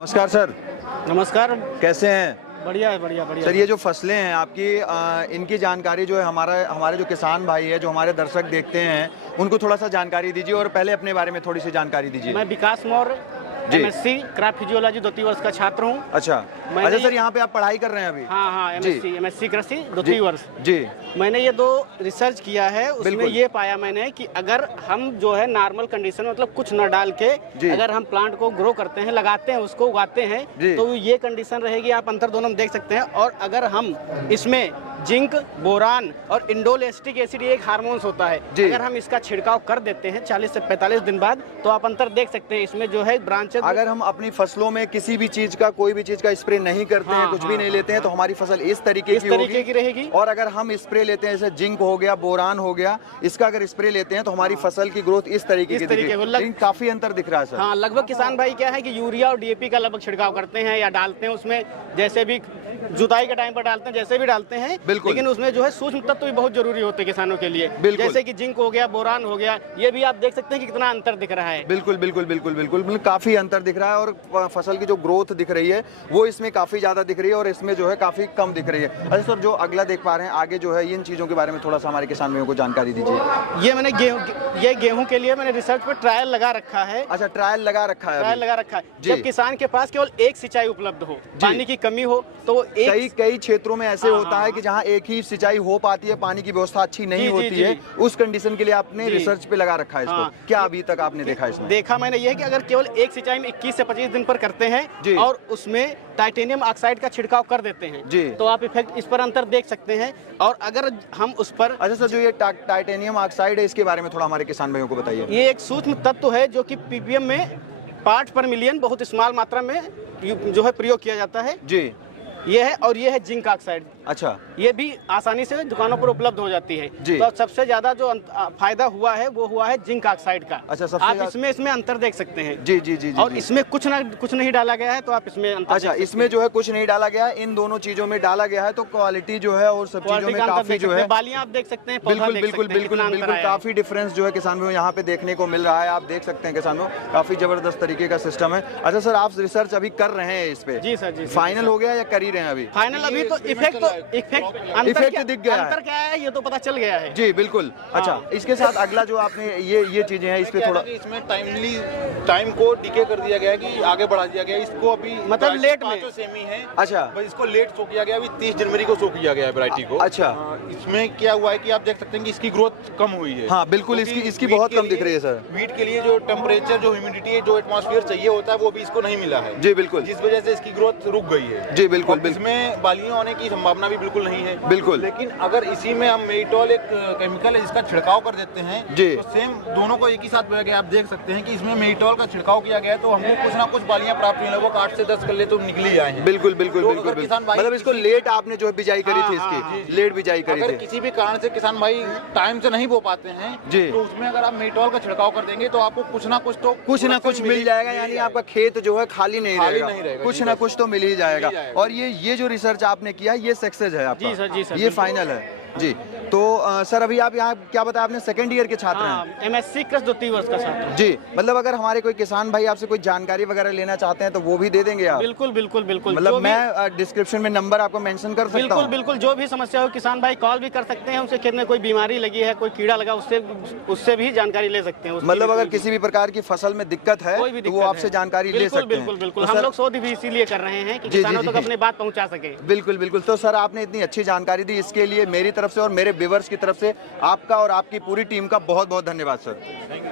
नमस्कार सर। नमस्कार। कैसे हैं? बढ़िया है, बढ़िया बढ़िया। सर ये जो फसलें हैं आपकी, इनकी जानकारी जो है हमारे जो किसान भाई है, जो हमारे दर्शक देखते हैं, उनको थोड़ा सा जानकारी दीजिए और पहले अपने बारे में थोड़ी सी जानकारी दीजिए। मैं विकास मौर्य, एमएससी क्राफ्ट फिजियोलॉजी 2 वर्ष का छात्र हूँ। अच्छा सर, यहाँ पे आप पढ़ाई कर रहे हैं अभी? हाँ, एमएससी कृषि 2 वर्ष। जी। मैंने ये 2 रिसर्च किया है, उसमें ये पाया मैंने कि अगर हम जो है नॉर्मल कंडीशन में मतलब कुछ न डाल के अगर हम प्लांट को ग्रो करते हैं, लगाते हैं, उसको उगाते हैं, तो ये कंडीशन रहेगी। आप अंतर दोनों में देख सकते हैं। और अगर हम इसमें जिंक, बोरान और इंडोल एसिटिक एसिड एक हार्मोन्स होता है, अगर हम इसका छिड़काव कर देते हैं 40 से 45 दिन बाद, तो आप अंतर देख सकते हैं। इसमें जो है ब्रांचेस, अगर हम अपनी फसलों में किसी भी चीज का, कोई भी चीज का स्प्रे नहीं करते हैं, कुछ भी नहीं लेते हैं, तो हमारी फसल इस तरीके की रहेगी। और अगर हम स्प्रे लेते हैं, जैसे जिंक हो गया, बोरान हो गया, इसका अगर स्प्रे लेते हैं तो हमारी फसल की ग्रोथ इस तरीके की दिखेगी। लेकिन काफी अंतर दिख रहा है सर। हाँ, लगभग किसान भाई क्या है कि यूरिया और डीएपी का लगभग छिड़काव करते हैं या डालते हैं, उसमें जैसे भी जुताई के टाइम पर डालते हैं, जैसे भी डालते हैं, लेकिन उसमें जो है सूक्ष्म तत्व भी बहुत जरूरी होते हैं किसानों के लिए, जैसे कि जिंक हो गया, बोरान हो गया। ये भी आप देख सकते हैं कि कितना अंतर दिख रहा है। बिल्कुल बिल्कुल बिल्कुल बिल्कुल बिल्कुल काफी अंतर दिख रहा है और फसल की जो ग्रोथ दिख रही है वो इसमें काफी ज्यादा दिख रही है और इसमें जो है काफी कम दिख रही है। अच्छा सर, जो अगला देख पा रहे हैं आगे जो है, इन चीजों के बारे में थोड़ा सा हमारे किसान भाइयों को जानकारी दीजिए। ये मैंने गेहूं के लिए मैंने रिसर्च पे ट्रायल लगा रखा है। अच्छा, ट्रायल लगा रखा है। जब किसान के पास केवल एक सिंचाई उपलब्ध हो, पानी की कमी हो, तो कई क्षेत्रों में ऐसे होता है कि जहां एक ही सिंचाई हो पाती है, पानी की व्यवस्था अच्छी नहीं होती है, उस कंडीशन के लिए आपने रिसर्च पे लगा रखा है इसको। क्या अभी तक आपने देखा इसमें? देखा मैंने ये है कि अगर केवल एक सिंचाई में 21 से 25 दिन पर करते हैं और उसमें टाइटेनियम ऑक्साइड का छिड़काव कर देते हैं, तो आप इफेक्ट इस पर अंतर देख सकते हैं। और अगर हम उस पर, अच्छा सर, जो ये टाइटेनियम ऑक्साइड है, इसके बारे में थोड़ा हमारे किसान भाइयों को बताइए। ये एक सूक्ष्म तत्व है जो कि पीपीएम में पार्ट पर मिलियन बहुत स्मॉल मात्रा में जो है प्रयोग किया जाता है जी। ये है, और ये है जिंक ऑक्साइड। अच्छा, ये भी आसानी से दुकानों पर उपलब्ध हो जाती है। तो सबसे ज्यादा जो फायदा हुआ है वो हुआ है जिंक ऑक्साइड का। अच्छा, आप इसमें अंतर देख सकते हैं। जी जी जी। और इसमें कुछ नहीं डाला गया है, तो आप इसमें अंतर। अच्छा, इसमें जो है कुछ नहीं डाला गया है, इन दोनों चीजों में डाला गया है, तो क्वालिटी जो है और सब चीजों में काफी जो है, बालियां आप देख सकते हैं। बिल्कुल बिल्कुल बिल्कुल बिल्कुल काफी डिफरेंस जो है किसान भाइयों यहाँ पे देखने को मिल रहा है। आप देख सकते हैं किसानों, काफी जबरदस्त तरीके का सिस्टम है। अच्छा सर, आप रिसर्च अभी कर रहे हैं इस पे? जी सर, जी। फाइनल हो गया या कर ही रहे हैं अभी? फाइनल अभी तो इफेक्ट दिख गया है। अंतर क्या है ये तो पता चल गया है जी। बिल्कुल। अच्छा, इसके साथ अगला जो आपने ये चीजें हैं, इस पे थोड़ा इसमें टाइम को डिके कर दिया गया है कि आगे बढ़ा दिया गया है। इसको अभी मतलब लेट में सेमी है। अच्छा, इसको लेट शो किया गया, अभी 30 जनवरी को शो किया गया है वैरायटी को। अच्छा, इसमें क्या हुआ है कि आप देख सकते हैं कि इसकी ग्रोथ कम हुई है। हाँ बिल्कुल, इसकी बहुत कम दिख रही है सर। वीट के लिए जो टेम्परेचर, जो ह्यूमिडिटी, जो एटमॉस्फेयर चाहिए होता है, वो भी इसको नहीं मिला है। जी बिल्कुल, जिस वजह से इसकी ग्रोथ रुक गई है। जी बिल्कुल। इसमें बालियां होने की संभावना भी बिल्कुल नहीं है। बिल्कुल। लेकिन अगर इसी में हम मेरिटॉल एक केमिकल है जिसका छिड़काव कर देते हैं जी, तो सेम दोनों को एक ही साथ आप देख सकते हैं कि इसमें मेरिटॉल का छिड़काव किया गया है, तो हमको कुछ ना कुछ बालियां प्राप्त हुई, लगभग 8 से 10 कल्ले तो निकली जाए हैं। बिल्कुल बिल्कुल बिल्कुल। मतलब इसको लेट आपने जो है बिजाई करी थी, इसकी लेट बिजाई करी थी। अगर किसी भी कारण से किसान भाई टाइम से नहीं बो पाते हैं जी, तो उसमें अगर आप मेरिटॉल का छिड़काव कर देंगे तो आपको कुछ ना कुछ मिल जाएगा। यानी आपका खेत जो है खाली नहीं रहेगा, कुछ ना कुछ तो मिल ही जाएगा। और ये जो रिसर्च आपने किया, ये सक्सेस है आपका? जी सर, जी सर, ये फाइनल है जी। तो सर अभी आप यहाँ क्या बताया आपने, सेकंड ईयर के छात्र हैं? एमएससी कृषि 2 वर्ष का छात्र जी। मतलब अगर हमारे कोई किसान भाई आपसे कोई जानकारी वगैरह लेना चाहते हैं तो वो भी दे देंगे आप? बिल्कुल बिल्कुल बिल्कुल। मतलब मैं डिस्क्रिप्शन में नंबर आपको मेंशन कर सकता हूँ? बिल्कुल बिल्कुल, जो भी समस्या हो किसान भाई कॉल भी कर सकते हैं। उनसे खेत में कोई बीमारी लगी है, कोई कीड़ा लगा, उससे भी जानकारी ले सकते हैं। मतलब अगर किसी भी प्रकार की फसल में दिक्कत है तो वो आपसे जानकारी ले सकते हैं? बिल्कुल बिल्कुल। हम लोग शोध भी इसीलिए कर रहे हैं कि किसानों तक अपनी बात पहुँचा सके। बिल्कुल बिल्कुल। तो सर, आपने इतनी अच्छी जानकारी दी, इसके लिए मेरी तरफ से और मेरे व्यूअर्स की तरफ से आपका और आपकी पूरी टीम का बहुत बहुत धन्यवाद सर।